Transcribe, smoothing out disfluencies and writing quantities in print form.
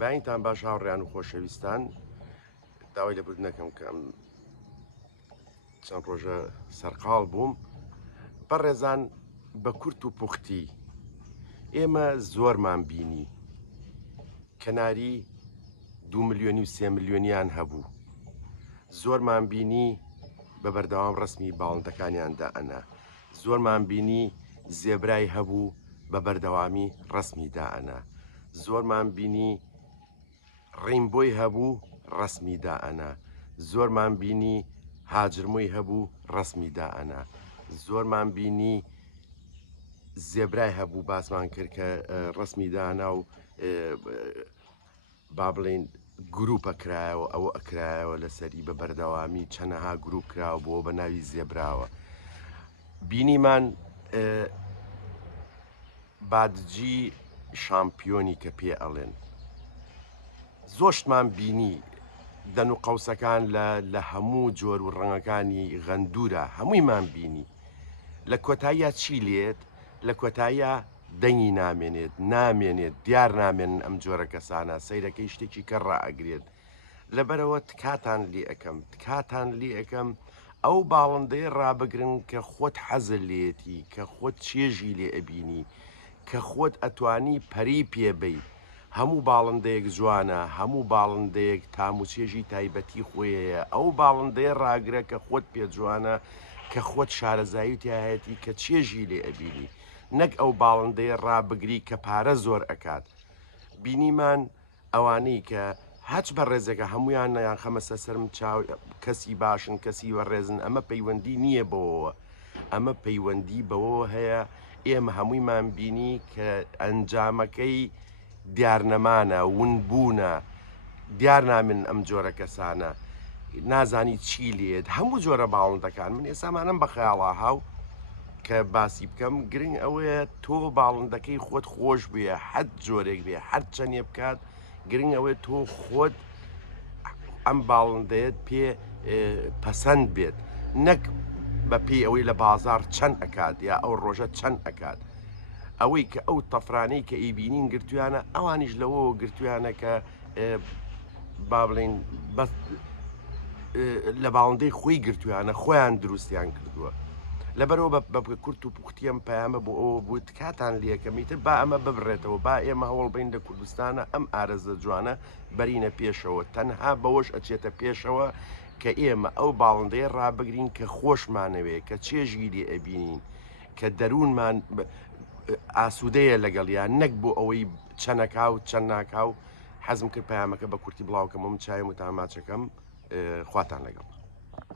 باینتان باش هاوڕێیان و خۆشەویستان، داوای لەبوردنەکەم کە چەند ڕۆژە سەرقاڵ بووم. بەڕێزان، بە کورت و پوختی ئێمە زۆرمان بینی، کەناری 2 ملیۆنی و 3 ملیۆنیان هەبوو، زۆرمان بینی بە بەردەوام ڕسمی باڵندەکانیاندا ئەنا، زۆرمان بینی زێبرای هەبوو بە بەردەوامی ڕسمیدا ئەنا، زۆرمان بینی ڕیمبۆی هەبوو ڕسمیدا ئەنا، زۆرمان بینی هاجرمۆی هەبوو ڕسمیدا ئەنا، زۆرمان بینی زێبرای هەبوو باسمان کرد کە ڕسمیدا ئەنا و با بڵێن گروپە کرایەوە، ئەوە ئەکرایەوە لەسەری بە بەردەوامی چەندەها گروپ کراوە بۆ بە ناوی زێبراوە. بینیمان بادجی شامپیۆنی کە پێ ئەڵێن، زۆشتمان بینی دەن و قەوسەکان لە هەموو جۆر و ڕەنگەکانی غەندورە، هەموویمان بینی. لە کۆتاییە چی لێت؟ لە کۆتاییە دەنگی نامێنێت دیار نامێنن ئەم جۆرە کەسانە، سەیرەکەی شتێکی کە ڕائەگرێت. لەبەرەوە تکاتان لێ ئەەکەم ئەو باڵندەیە ڕابگرن کە خۆت حەزت لێتی، کە خۆت چێژی لێ ئەبینی، کە خۆت ئەتوانی پەری پێبەی. هەموو باڵندەیەک جوانە، هەموو باڵندەیەک تاموچێژی تایبەتی خۆیەیە. ئەو باڵندەیە ڕاگرە کە خۆت پێ جوانە، کە خۆت شارەزایی تایەتی، کە چێژی لێ ئەبینی، نەک ئەو باڵندەیە ڕابگری کە پارە زۆر ئەکات. بینیمان ئەوانەی کە هەچ بە ڕێزەکە هەمویان نەیان خەمەسە سرم چاو کەسی باشن، کەسی بەڕێزن، ئەمە پەیوەندی نییە بەوەوە، ئەمە پەیوەندی بەوە هەیە ئێمە هەموویمان بینی کە ئەنجامەکەی دیارنەمانە، ونبوونە، دیار نامن ئەم جۆرە کەسانە، نازانی چی لێت. هەموو جۆرە باڵندەکان من ئێسامانم بە خەیاڵا هاو کە باسی بکەم، گرنگ ئەوەیە تۆ باڵندەکەی خۆت خۆش بێ، حەد جۆرێک بێ، هەر چەندێ بکات، گرنگ ئەوەیە تۆ خۆت ئەم باڵندەیەت پێ پەسەند بێت، نەک بە پێی ئەوەی لە بازار چەند ئەکات یا ئەو ڕۆژە چەند ئەکات. ئەوەی کە ئەو تەفرانەی کە ئیبینین گرتویانە، ئەوانیش لەوە گرتویانە کە با بڵێن لە باڵندەی خۆی گرتویانە، خۆیان دروستیان کردووە. لەبەرەوە بە کورت و پوختیم پەیامە بۆ ئەوە بوو تکاتان لێکەمیتر با ئەمە ببڕێتەوە، با ئێمە هەوڵ بین لە کوردستانە ئەم ئارەزە جوانە بەرینە پێشەوە، تەنها بەوەش ئەچێتە پێشەوە کە ئێمە ئەو باڵندەیە ڕابگرین کە خۆشمانەوێ، کە چێژی لێ ئەبینین، کە دەروونمان ئاسوودەیە لەگەڵیان، نەک بۆ ئەوەی چەنەکاو چەند ناکاو. حەزم کرد پەیامەکە بە کورتی بڵاوکەم و چایم و تاماچەکەم خواتان لەگەڵ.